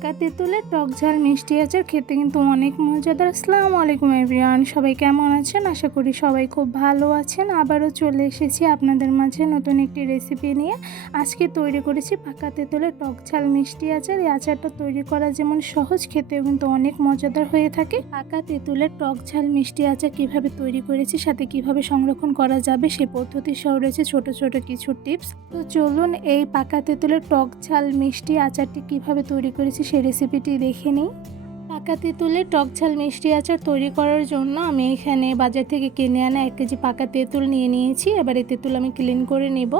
পাকা তেঁতুলের টক ঝাল, মিষ্টি আচার খেতে কিন্তু অনেক মজাদার। আসসালামু আলাইকুম এভরিওয়ান, সবাই কেমন আছেন? আশা করি সবাই খুব ভালো আছেন। আবারও চলে এসেছি আপনাদের মাঝে নতুন একটি রেসিপি নিয়ে। আজকে তৈরি করেছি পাকা তেঁতুলের টক ঝাল, মিষ্টি আচার। এই আচারটা তৈরি করা যেমন সহজ, খেতেও কিন্তু অনেক মজাদার হয়ে থাকে। পাকা তেঁতুলের টক ঝাল, মিষ্টি আচার কীভাবে তৈরি করেছি, সাথে কীভাবে সংরক্ষণ করা যাবে সেই পদ্ধতি সহ রয়েছে ছোট ছোট কিছু টিপস তো চলুন এই পাকা তেঁতুলের টক ঝাল, মিষ্টি আচারটি কীভাবে তৈরি করেছি সেই রেসিপিটি দেখে নিই। পাকা তেঁতুলের টক ঝাল মিষ্টি আচার তৈরি করার জন্য আমি এখানে বাজার থেকে কিনে আনা এক কেজি পাকা তেঁতুল নিয়ে নিয়েছি। এবার এই তেঁতুল আমি ক্লিন করে নেব।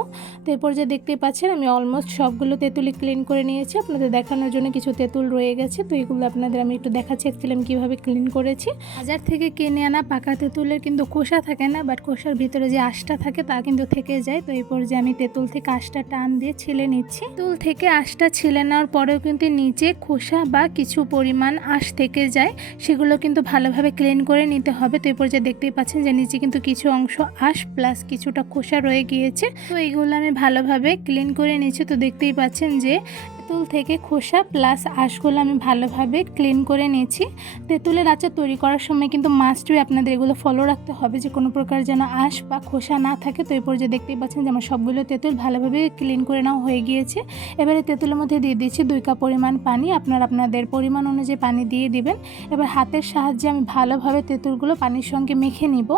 তো এরপর যে দেখতে পাচ্ছেন আমি অলমোস্ট সবগুলো তেঁতুলি ক্লিন করে নিয়েছি। আপনাদের দেখানোর জন্য কিছু তেঁতুল রয়ে গেছে। তো এগুলো আপনাদের আমি একটু দেখাচ্ছি অ্যাকচুয়ালি আমি কীভাবে ক্লিন করেছি। বাজার থেকে কিনে আনা পাকা তেঁতুলের কিন্তু খোসা থাকে না বাট খোসার ভিতরে যে আঁশটা থাকে তা কিন্তু থেকে যায়। তো এরপর যে আমি তেঁতুল থেকে আঁশটা টান দিয়ে ছিলে নিচ্ছি। তেঁতুল থেকে আঁশটা ছিলে নেওয়ার পরেও কিন্তু নিচে খোসা বা কিছু পরিমাণ আঁশ থেকে যায়, সেগুলো কিন্তু ভালোভাবে ক্লিন করে নিতে হবে। তো এরপর যে দেখতেই পাচ্ছেন যে নিচে কিন্তু কিছু অংশ আশ প্লাস কিছুটা খোসা রয়ে গিয়েছে। তো এইগুলো আমি ভালোভাবে ক্লিন করে নিচ্ছি তো দেখতেই পাচ্ছেন যে তেঁতুল থেকে খোসা প্লাস আঁশগুলো আমি ভালোভাবে ক্লিন করে নিয়েছি। তেঁতুলের আচার তৈরি করার সময় কিন্তু মাস্টই আপনাদের এগুলো ফলো রাখতে হবে যে কোনো প্রকার যেন আঁশ বা খোসা না থাকে। তো এরপর যে দেখতেই পাচ্ছেন যে আমার সবগুলো তেঁতুল ভালোভাবে ক্লিন করে নেওয়া হয়ে গিয়েছে। এবারে তেঁতুলের মধ্যে দিয়ে দিচ্ছি দুই কাপ পরিমাণ পানি। আপনারা আপনাদের পরিমাণ অনুযায়ী পানি দিয়ে দিবেন। এবার হাতের সাহায্যে আমি ভালোভাবে তেঁতুলগুলো পানির সঙ্গে মেখে নিব।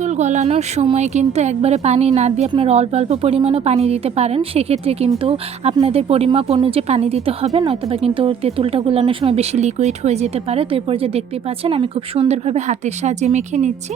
তেঁতুল গলানোর সময় কিন্তু একবারে পানি না দিয়ে আপনারা অল্প অল্প পরিমাণও পানি দিতে পারেন। সেক্ষেত্রে কিন্তু আপনাদের পরিমাপ অনুযায়ী পানি দিতে হবে, নয়তোবা কিন্তু তেঁতুলটা গলানোর সময় বেশি লিকুইড হয়ে যেতে পারে। তো এরপর যে দেখতেই পাচ্ছেন, আমি খুব সুন্দরভাবে হাতের সাহায্যে মেখে নিচ্ছি।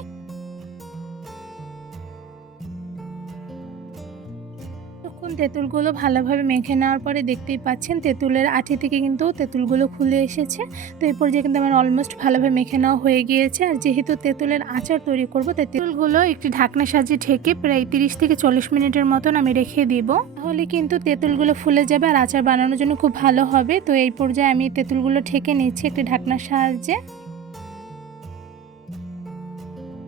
তখন তেঁতুলগুলো ভালোভাবে মেখে নেওয়ার পরে দেখতেই পাচ্ছেন তেঁতুলের আঠি থেকে কিন্তু তেঁতুলগুলো খুলে এসেছে। তো এই পর্যায়ে কিন্তু আমার অলমোস্ট ভালোভাবে মেখে নেওয়া হয়ে গিয়েছে। আর যেহেতু তেঁতুলের আচার তৈরি করব তাই তেঁতুলগুলো একটি ঢাকনা সাজিয়ে ঢেকে প্রায় তিরিশ থেকে চল্লিশ মিনিটের মতন আমি রেখে দিব। তাহলে কিন্তু তেঁতুলগুলো ফুলে যাবে আর আচার বানানোর জন্য খুব ভালো হবে। তো এই পর্যায়ে আমি তেঁতুলগুলো ঢেকে নিচ্ছি একটি ঢাকনার সাহায্যে।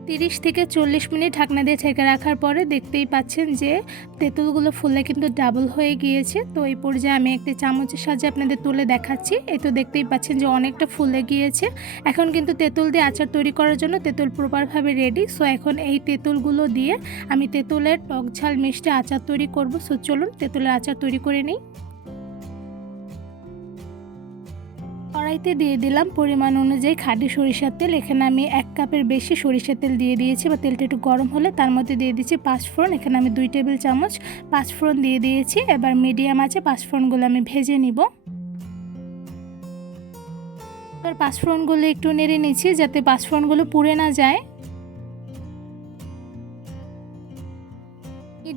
তিরিশ থেকে চল্লিশ মিনিট ঢাকনা দিয়ে ঢেকে রাখার পরে দেখতেই পাচ্ছেন যে তেঁতুলগুলো ফুলে কিন্তু ডাবল হয়ে গিয়েছে। তো এই পর্যায়ে আমি একটি চামচের সাহায্যে আপনাদের তুলে দেখাচ্ছি। এই তো দেখতেই পাচ্ছেন যে অনেকটা ফুলে গিয়েছে। এখন কিন্তু তেঁতুল দিয়ে আচার তৈরি করার জন্য তেঁতুল প্রপারভাবে রেডি সো এখন এই তেঁতুলগুলো দিয়ে আমি তেঁতুলের টক ঝাল মিষ্টি আচার তৈরি করব। সো চলুন তেঁতুলের আচার তৈরি করে নিই। কড়াইতে দিয়ে দিলাম পরিমাণ অনুযায়ী খাঁটি সরিষার তেল। এখানে আমি এক কাপের বেশি সরিষার তেল দিয়ে দিয়েছি বা তেলটা একটু গরম হলে। তার মধ্যে দিয়ে দিচ্ছি পাঁচফোড়ন। এখানে আমি দুই টেবিল চামচ পাঁচফোড়ন দিয়ে দিয়েছি। এবার মিডিয়াম আছে পাঁচফোড়নগুলো আমি ভেজে নিব। এবার পাঁচফোড়নগুলো একটু নেড়ে নিচ্ছি যাতে পাঁচফোড়নগুলো পুড়ে না যায়।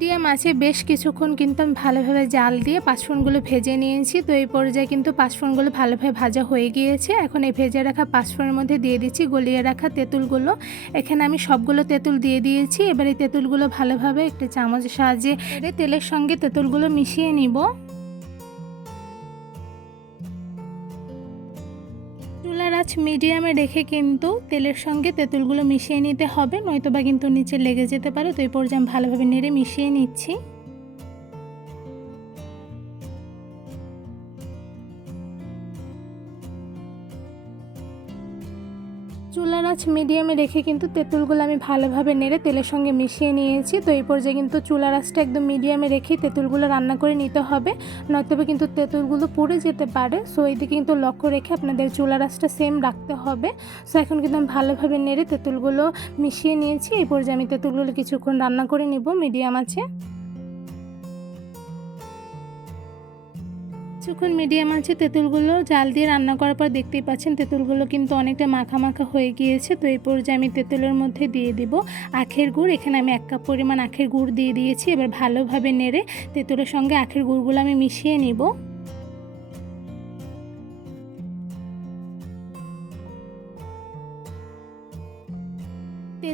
মিডিয়াম আছে বেশ কিছুক্ষণ কিন্তু আমি ভালোভাবে জাল দিয়ে পাঁচফোড়নগুলো ভেজে নিয়েছি। তো এই পর্যায়ে কিন্তু পাঁচফোড়নগুলো ভালোভাবে ভাজা হয়ে গিয়েছে। এখন এই ভেজে রাখা পাঁচফোড়নের মধ্যে দিয়ে দিচ্ছি, গলিয়ে রাখা তেঁতুলগুলো। এখানে আমি সবগুলো তেঁতুল দিয়ে দিয়েছি। এবার এই তেঁতুলগুলো ভালোভাবে একটু চামচের সাহায্যে তেলের সঙ্গে তেঁতুলগুলো মিশিয়ে নিব। চুলার আঁচ মিডিয়ামে রেখে কিন্তু তেলের সঙ্গে তেঁতুলগুলো মিশিয়ে নিতে হবে, নয়তোবা কিন্তু নিচে লেগে যেতে পারে। তো এই পর্যায়ে ভালোভাবে নেড়ে মিশিয়ে নিচ্ছি। চুলার আঁচ মিডিয়ামে রেখে কিন্তু তেঁতুলগুলো আমি ভালোভাবে নেড়ে তেলের সঙ্গে মিশিয়ে নিয়েছি। তো এই পর্যায়ে কিন্তু চুলার আঁচটা একদম মিডিয়ামে রেখে তেঁতুলগুলো রান্না করে নিতে হবে। নয়তোবা কিন্তু তেঁতুলগুলো পুড়ে যেতে পারে। সো এইদিকে কিন্তু লক্ষ্য রেখে আপনাদের চুলার আঁচটা সেম রাখতে হবে। সো এখন কিন্তু আমি ভালোভাবে নেড়ে তেঁতুলগুলো মিশিয়ে নিয়েছি। এই পর্যায়ে আমি তেঁতুলগুলো কিছুক্ষণ রান্না করে নিব মিডিয়াম আছে কিছুক্ষণ মিডিয়াম আছে তেঁতুলগুলো জাল দিয়ে রান্না করার পর দেখতেই পাচ্ছেন তেঁতুলগুলো কিন্তু অনেকটা মাখা মাখা হয়ে গিয়েছে। তো এই পর্যায়ে আমি তেঁতুলের মধ্যে দিয়ে দিব আখের গুড়। এখানে আমি এক কাপ পরিমাণ আখের গুড় দিয়ে দিয়েছি। এবার ভালোভাবে নেড়ে তেঁতুলের সঙ্গে আখের গুড়গুলো আমি মিশিয়ে নিব।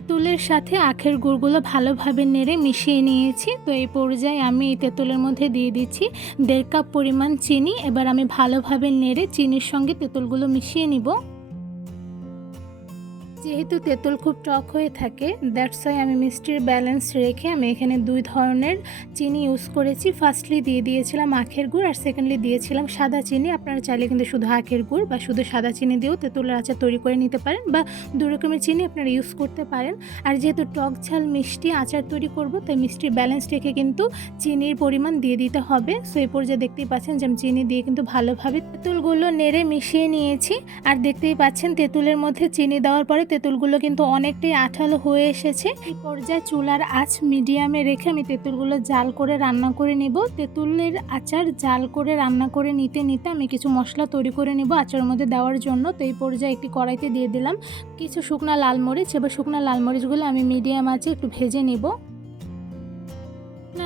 তেঁতুলের সাথে আখের গুড়গুলো ভালোভাবে নেড়ে মিশিয়ে নিয়েছি। তো এই পর্যায়ে আমি এই তেঁতুলের মধ্যে দিয়ে দিচ্ছি দেড় কাপ পরিমাণ চিনি। এবার আমি ভালোভাবে নেড়ে চিনির সঙ্গে তেঁতুলগুলো মিশিয়ে নিব। যেহেতু তেঁতুল খুব টক হয়ে থাকে দ্যাটস ওয়াই আমি মিষ্টির ব্যালেন্স রেখে আমি এখানে দুই ধরনের চিনি ইউজ করেছি। ফার্স্টলি দিয়ে দিয়েছিলাম আখের গুড় আর সেকেন্ডলি দিয়েছিলাম সাদা চিনি। আপনারা চাইলে কিন্তু শুধু আখের গুড় বা শুধু সাদা চিনি দিয়েও তেঁতুলের আচার তৈরি করে নিতে পারেন বা দু রকমের চিনি আপনারা ইউজ করতে পারেন। আর যেহেতু টক ঝাল মিষ্টি আচার তৈরি করব, তাই মিষ্টির ব্যালেন্স রেখে কিন্তু চিনির পরিমাণ দিয়ে দিতে হবে। সো এই পর্যায়ে দেখতেই পাচ্ছেন যে আমি চিনি দিয়ে কিন্তু ভালোভাবে তেঁতুলগুলো নেড়ে মিশিয়ে নিয়েছি। আর দেখতেই পাচ্ছেন তেঁতুলের মধ্যে চিনি দেওয়ার পরে তেঁতুলগুলো কিন্তু অনেকটাই আঠালো হয়ে এসেছে। এই পর্যায়ে চুলার আঁচ মিডিয়ামে রেখে আমি তেঁতুলগুলো জাল করে রান্না করে নিব। তেঁতুলের আচার জাল করে রান্না করে নিতে নিতে আমি কিছু মশলা তৈরি করে নেব আচারের মধ্যে দেওয়ার জন্য। তো এই পর্যায়ে একটি কড়াইতে দিয়ে দিলাম কিছু শুকনা লাল মরিচ। এবার শুকনা লাল মরিচগুলো আমি মিডিয়াম আঁচে একটু ভেজে নেব।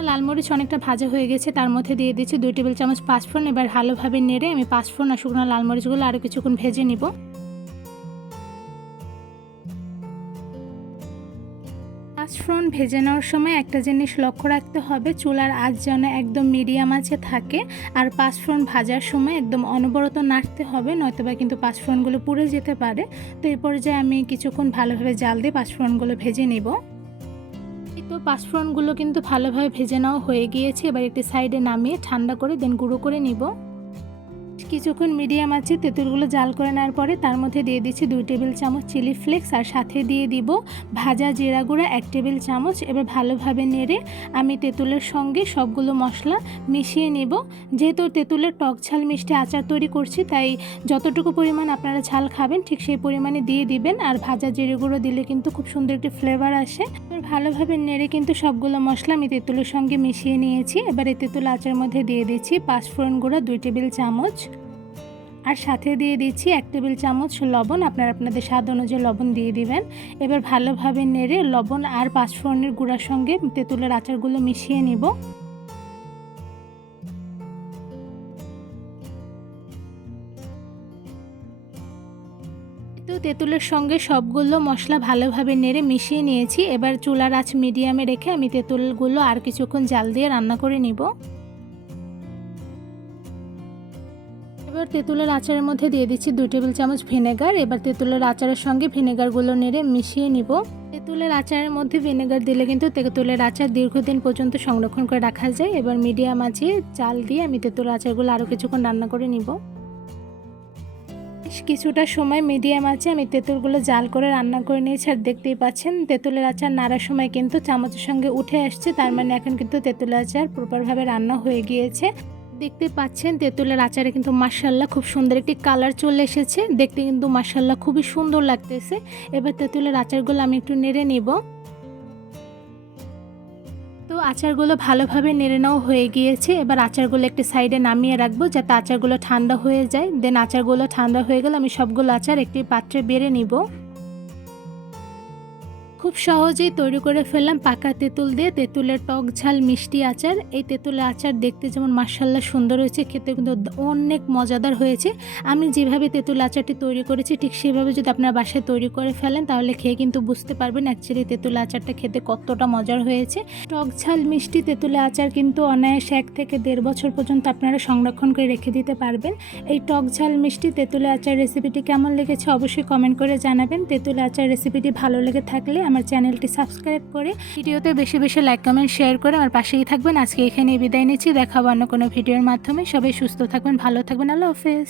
লাল মরিচ অনেকটা ভাজা হয়ে গেছে, তার মধ্যে দিয়ে দিচ্ছি দুই টেবিল চামচ পাঁচফোড়ন। এবার ভালোভাবে নেড়ে আমি পাঁচফোড়ন আর শুকনো লাল মরিচগুলো আরও কিছুক্ষণ ভেজে নিব। পাঁচফোড়ন ভেজে নেওয়ার সময় একটা জিনিস লক্ষ্য রাখতে হবে, চুলার আঁচ যেন একদম মিডিয়াম আছে থাকে আর পাঁচফোড়ন ভাজার সময় একদম অনবরত নাড়তে হবে, নয়তোবা কিন্তু পাঁচফোড়নগুলো পুড়ে যেতে পারে। তো এই পর্যায়ে আমি কিছুক্ষণ ভালোভাবে জাল দিয়ে পাঁচফোড়নগুলো ভেজে নিব। তো পাঁচফোড়নগুলো কিন্তু ভালোভাবে ভেজে নেওয়া হয়ে গিয়েছে, এবার একটি সাইডে নামিয়ে ঠান্ডা করে দেন, গুঁড়ো করে নিব। কিছুক্ষণ মিডিয়াম আছে তেঁতুলগুলো জাল করে নেওয়ার পরে তার মধ্যে দিয়ে দিচ্ছি দুই টেবিল চামচ চিলি ফ্লেক্স আর সাথে দিয়ে দিব ভাজা জিরা গুঁড়া এক টেবিল চামচ। এবার ভালোভাবে নেড়ে আমি তেঁতুলের সঙ্গে সবগুলো মশলা মিশিয়ে নেব। যেহেতু তেঁতুলের টক ঝাল মিষ্টি আচার তৈরি করছি, তাই যতটুকু পরিমাণ আপনারা ঝাল খাবেন, ঠিক সেই পরিমাণে দিয়ে দিবেন। আর ভাজা জিরে গুঁড়ো দিলে কিন্তু খুব সুন্দর একটি ফ্লেভার আসে। এবার ভালোভাবে নেড়ে কিন্তু সবগুলো মশলা আমি তেঁতুলের সঙ্গে মিশিয়ে নিয়েছি। এবার এই তেঁতুল আচার মধ্যে দিয়ে দিচ্ছি পাঁচফোড়ন গুঁড়া, দুই টেবিল চামচ আর সাথে দিয়ে দিচ্ছি এক টেবিল চামচ লবণ। আপনারা আপনাদের স্বাদ অনুযায়ী লবণ দিয়ে দিবেন। এবার ভালোভাবে নেড়ে লবণ আর পাঁচফোড়নের গুঁড়ার সঙ্গে তেঁতুলের আচারগুলো মিশিয়ে নিব। তো তেঁতুলের সঙ্গে সবগুলো মশলা ভালোভাবে নেড়ে মিশিয়ে নিয়েছি। এবার চুলার আঁচ মিডিয়ামে রেখে আমি তেঁতুলগুলো আর কিছুক্ষণ জাল দিয়ে রান্না করে নিব। এবার তেঁতুলের আচারের মধ্যে দিয়ে দিচ্ছি দুই টেবিল চামচ ভিনেগার। এবার তেঁতুলের আচারের সঙ্গে ভিনেগারগুলো নেড়ে মিশিয়ে নিব। তেঁতুলের আচারের মধ্যে ভিনেগার দিলে কিন্তু তেঁতুলের আচার দীর্ঘদিন পর্যন্ত সংরক্ষণ করে রাখা যায়। এবার মিডিয়াম আছে চাল দিয়ে আমি তেঁতুলের আচারগুলো আরও কিছুক্ষণ রান্না করে নিব। বেশ কিছুটা সময় মিডিয়াম আছে আমি তেঁতুলগুলো জাল করে রান্না করে নিয়েছি। আর দেখতেই পাচ্ছেন, তেঁতুলের আচার নাড়ার সময় কিন্তু চামচের সঙ্গে উঠে আসছে। তার মানে এখন কিন্তু তেঁতুলের আচার প্রপারভাবে রান্না হয়ে গিয়েছে। দেখতে পাচ্ছেন তেঁতুলের আচারে কিন্তু মার্শাল্লাহ খুব সুন্দর একটি কালার চলে এসেছে। দেখতে কিন্তু মার্শাল্লাহ খুবই সুন্দর লাগতেছে। এবার তেঁতুলের আচারগুলো আমি একটু নেড়ে নেব। তো আচারগুলো ভালোভাবে নেড়ে নেওয়া হয়ে গিয়েছে। এবার আচারগুলো একটি সাইডে নামিয়ে রাখব যাতে আচারগুলো ঠান্ডা হয়ে যায়। দেন আচারগুলো ঠান্ডা হয়ে গেলে আমি সবগুলো আচার একটি পাত্রে বেড়ে নিব। খুব সহজেই তৈরি করে ফেললাম পাকা তেঁতুল দিয়ে। তেঁতুলের টক ঝাল, মিষ্টি আচার। এই তেঁতুলের আচার দেখতে যেমন মার্শাল্লাহ সুন্দর হয়েছে খেতে কিন্তু অনেক মজাদার হয়েছে। আমি যেভাবে তেঁতুল আচারটি তৈরি করেছি, ঠিক সেভাবে যদি আপনার বাসায় তৈরি করে ফেলেন, তাহলে খেয়ে কিন্তু বুঝতে পারবেন অ্যাকচুয়ালি তেঁতুল আচারটা খেতে কতটা মজার হয়েছে। টক ঝাল, মিষ্টি তেঁতুলের আচার কিন্তু অনায়াসে এক থেকে দেড় বছর পর্যন্ত আপনারা সংরক্ষণ করে রেখে দিতে পারবেন। এই টক ঝাল, মিষ্টি তেঁতুলের আচার রেসিপিটি কেমন লেগেছে অবশ্যই কমেন্ট করে জানাবেন। তেঁতুল আচার রেসিপিটি ভালো লেগে থাকলে আমার চ্যানেলটি সাবস্ক্রাইব করে ভিডিওতে বেশি বেশি লাইক, কমেন্ট, শেয়ার করে আমার পাশেই থাকবেন। আজকে এখানে বিদায় নিচ্ছি। দেখাবো অন্য কোনো ভিডিওর মাধ্যমে। সবাই সুস্থ থাকবেন, ভালো থাকবেন। আল্লাহ হাফেজ।